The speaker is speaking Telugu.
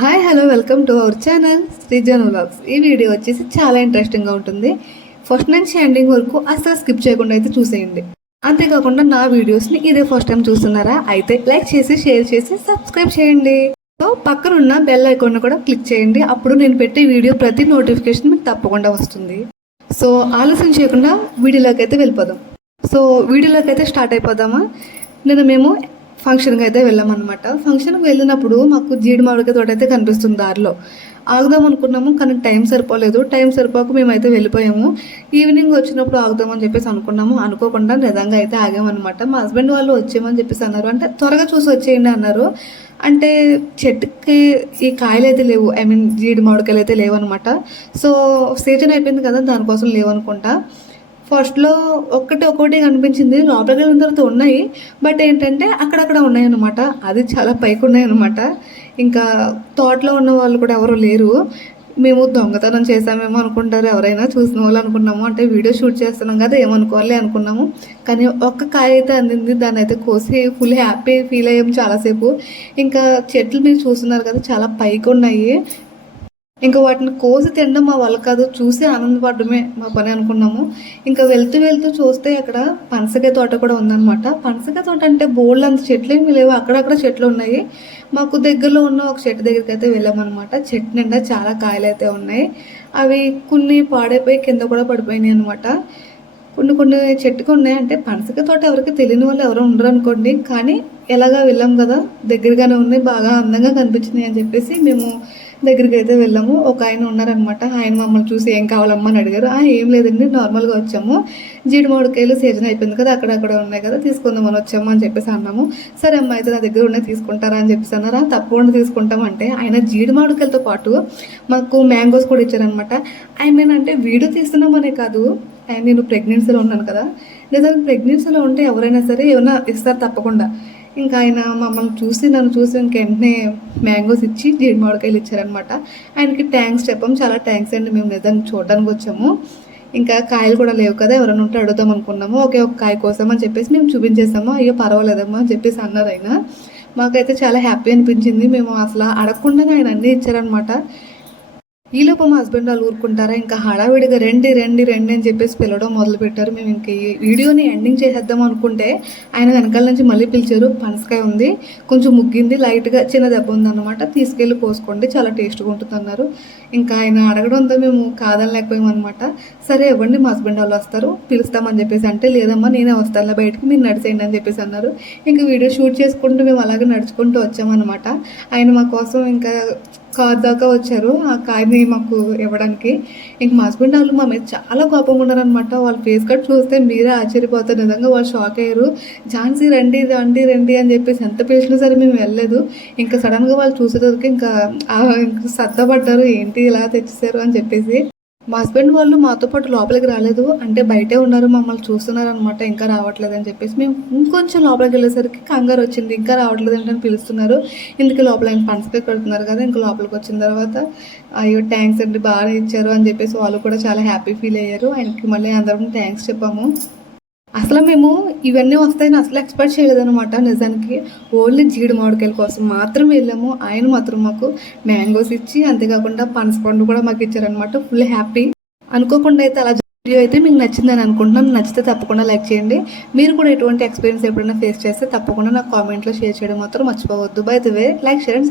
Hi hello welcome to our channel Srijan vlogs. ఈ వీడియో వచ్చేసి చాలా ఇంట్రెస్టింగ్గా ఉంటుంది. ఫస్ట్ నుంచి ఎండింగ్ వరకు అసలు స్కిప్ చేయకుండా అయితే చూసేయండి. అంతేకాకుండా నా వీడియోస్ని ఇదే ఫస్ట్ టైం చూస్తున్నారా అయితే లైక్ చేసి షేర్ చేసి సబ్స్క్రైబ్ చేయండి. సో పక్కనున్న బెల్ ఐకాన్ కూడా క్లిక్ చేయండి. అప్పుడు నేను పెట్టే వీడియో ప్రతి నోటిఫికేషన్ మీకు తప్పకుండా వస్తుంది. సో ఆలస్యం చేయకుండా వీడియోలోకి అయితే వెళ్ళిపోదాం. సో వీడియోలోకి అయితే స్టార్ట్ అయిపోదామా. మేము ఫంక్షన్కి అయితే వెళ్ళామన్నమాట. ఫంక్షన్కి వెళ్ళినప్పుడు మాకు జీడి మామిడికాయ తోట అయితే కనిపిస్తుంది. దారిలో ఆగుదాం అనుకున్నాము, కానీ టైం సరిపోలేదు. టైం సరిపోక మేమైతే వెళ్ళిపోయాము. ఈవినింగ్ వచ్చినప్పుడు ఆగుదామని చెప్పేసి అనుకోకుండా నిజంగా అయితే ఆగామన్నమాట. మా హస్బెండ్ వాళ్ళు వచ్చేయమని చెప్పేసి అన్నారు. అంటే త్వరగా చూసి వచ్చేయండి అన్నారు. అంటే చెట్టుకి ఈ కాయలు అయితే లేవు, జీడి మామిడికాయలు అయితే లేవు అనమాట. సో సీజన్ అయిపోయింది కదా, దానికోసం లేవు అనుకుంటా. ఫస్ట్లో ఒక్కొక్కటి కనిపించింది, లోపలికి వెళ్ళిన తర్వాత ఉన్నాయి. బట్ ఏంటంటే అక్కడక్కడ ఉన్నాయన్నమాట. అది చాలా పైకి ఉన్నాయన్నమాట. ఇంకా తోటలో ఉన్న వాళ్ళు కూడా ఎవరు లేరు. మేము దొంగతనం చేసామేమో అనుకుంటారు ఎవరైనా చూసిన వాళ్ళు అనుకున్నాము. అంటే వీడియో షూట్ చేస్తున్నాం కదా ఏమనుకోవాలి అనుకున్నాము. కానీ ఒక్క కాయ అయితే అందింది. దాన్ని అయితే కోసి ఫుల్ హ్యాపీ ఫీల్ అయ్యాము చాలాసేపు. ఇంకా చెట్లు మీరు చూస్తున్నారు కదా చాలా పైకి ఉన్నాయి. ఇంకా వాటిని కోసి తినడం మా వల్ల కాదు, చూసి ఆనందపడమే మా పని అనుకున్నాము. ఇంకా వెళ్తూ వెళ్తూ చూస్తే అక్కడ పనసకాయ తోట కూడా ఉందన్నమాట. పనసకాయ తోట అంటే బోల్డ్ అంత చెట్లు ఏమి లేవు, అక్కడక్కడ చెట్లు ఉన్నాయి. మాకు దగ్గరలో ఉన్న ఒక చెట్టు దగ్గరికి అయితే వెళ్ళామన్నమాట. చెట్టు నిండా చాలా కాయలు అయితే ఉన్నాయి. అవి కొన్ని పాడైపోయి కింద కూడా పడిపోయినాయి అనమాట. కొన్ని చెట్టుకు ఉన్నాయి. అంటే పనసకాయ తోట ఎవరికి తెలియని వాళ్ళు ఎవరో ఉండరు అనుకోండి. కానీ ఎలాగా వెళ్ళాం కదా, దగ్గరగానే ఉన్నాయి, బాగా అందంగా కనిపించినాయి అని చెప్పేసి మేము దగ్గరికి అయితే వెళ్ళాము. ఒక ఆయన ఉన్నారనమాట. ఆయన మమ్మల్ని చూసి ఏం కావాలమ్మా అని అడిగారు. ఏం లేదండి, నార్మల్గా వచ్చాము, జీడి మామిడికాయలు సీజన్ అయిపోయింది కదా, అక్కడక్కడ ఉన్నాయి కదా, తీసుకుందామని వచ్చాము అని చెప్పేసి అన్నాము. సరే అమ్మ అయితే నా దగ్గర ఉన్నాయి తీసుకుంటారా అని చెప్పేసి అన్నారా. తప్పకుండా తీసుకుంటామంటే ఆయన జీడి మామిడికాయలతో పాటు మాకు మ్యాంగోస్ కూడా ఇచ్చారనమాట. అంటే వీడియో తీస్తున్నామనే కాదు, నేను ప్రెగ్నెన్సీలో ఉన్నాను కదా, నిజంగా ప్రెగ్నెన్సీలో ఉంటే ఎవరైనా సరే ఏమైనా ఇస్తారు తప్పకుండా. ఇంకా ఆయన మమ్మల్ని నన్ను చూసి వెంటనే మ్యాంగోస్ ఇచ్చి జీడి మామిడికాయలు ఇచ్చారనమాట. ఆయనకి థ్యాంక్స్ చెప్పాము. చాలా థ్యాంక్స్ అండి, మేము నిజంగా చూడడానికి వచ్చాము. ఇంకా కాయలు కూడా లేవు కదా, ఎవరైనా ఉంటే అడుగుదాం అనుకున్నాము. ఒకే ఒక కాయ కోసం అని చెప్పేసి మేము చూపించేసాము. అయ్యో పర్వాలేదమ్మా అని చెప్పేసి అన్నారు ఆయన. మాకైతే చాలా హ్యాపీ అనిపించింది. మేము అసలు అడగకుండానే ఆయన అన్నీ ఇచ్చారనమాట. ఈలోపు మా హస్బెండ్ వాళ్ళు ఊరుకుంటారా, ఇంకా హడావిడిగా రండి రండి రండి అని చెప్పేసి పిలవడం మొదలుపెట్టారు. మేము ఇంక ఈ వీడియోని ఎండింగ్ చేసేద్దాం అనుకుంటే ఆయన వెనకాల నుంచి మళ్ళీ పిలిచారు. పనసకాయ ఉంది, కొంచెం ముగ్గింది, లైట్గా చిన్న దెబ్బ ఉందన్నమాట, తీసుకెళ్ళి పోసుకోండి చాలా టేస్ట్గా ఉంటుంది అన్నారు. ఇంకా ఆయన అడగడంతో మేము కాదనలేకపోయాం అనమాట. సరే ఇవ్వండి, మా హస్బెండ్ వాళ్ళు వస్తారు పిలుస్తామని చెప్పేసి అంటే, లేదమ్మా నేనే వస్తాను బయటకు, మీరు నడిచేయండి అని చెప్పేసి అన్నారు. ఇంకా వీడియో షూట్ చేసుకుంటూ మేము అలాగే నడుచుకుంటూ వచ్చామన్నమాట. ఆయన మా కోసం ఇంకా కార్ దాకా వచ్చారు ఆ కాయని మాకు ఇవ్వడానికి. ఇంక మా హస్బెండ్ వాళ్ళు మా మీద చాలా కోపంగా ఉన్నారనమాట. వాళ్ళ ఫేస్ కట్ చూస్తే మీరే ఆశ్చర్యపోతారు. నిజంగా వాళ్ళు షాక్ అయ్యారు. ఝాన్సీ రండి రండి రండి అని చెప్పేసి ఎంత పిలిచినా సరే మేము వెళ్ళలేదు. ఇంకా సడన్గా వాళ్ళు చూసేటప్పటికి ఇంకా సర్దపడ్డారు, ఏంటి ఇలా తెచ్చేసారు అని చెప్పేసి. మా హస్బెండ్ వాళ్ళు మాతో పాటు లోపలికి రాలేదు, అంటే బయటే ఉన్నారు, మమ్మల్ని చూస్తున్నారు అనమాట. ఇంకా రావట్లేదు అని చెప్పేసి మేము ఇంకొంచెం లోపలికి వెళ్ళేసరికి కంగారు వచ్చింది. ఇంకా రావట్లేదు అంటే పిలుస్తున్నారు. ఇందుకు లోపల ఆయన పనసకాయ కడుతున్నారు కదా. ఇంకా లోపలికి వచ్చిన తర్వాత అయ్యో థ్యాంక్స్ అండి బాగా ఇచ్చారు అని చెప్పేసి వాళ్ళు కూడా చాలా హ్యాపీ ఫీల్ అయ్యారు. ఆయనకి మళ్ళీ అందరం థ్యాంక్స్ చెప్పాము. అసలు మేము ఇవన్నీ వస్తాయని అసలు ఎక్స్పెక్ట్ చేయలేదన్నమాట. నిజానికి ఓన్లీ జీడి మామిడికాయల కోసం మాత్రం వెళ్ళాము. ఆయన మాత్రం మాకు మ్యాంగోస్ ఇచ్చి, అంతేకాకుండా పనసపండు కూడా మాకు ఇచ్చారనమాట. Full happy. అనుకోకుండా అయితే అలా వీడియో అయితే మీకు నచ్చిందని అనుకుంటున్నాను. నచ్చితే తప్పకుండా లైక్ చేయండి. మీరు కూడా ఎటువంటి ఎక్స్పీరియన్స్ ఎప్పుడైనా ఫేస్ చేస్తే తప్పకుండా నాకు కామెంట్లో షేర్ చేయడం మాత్రం మర్చిపోవద్దు. By the way, like share and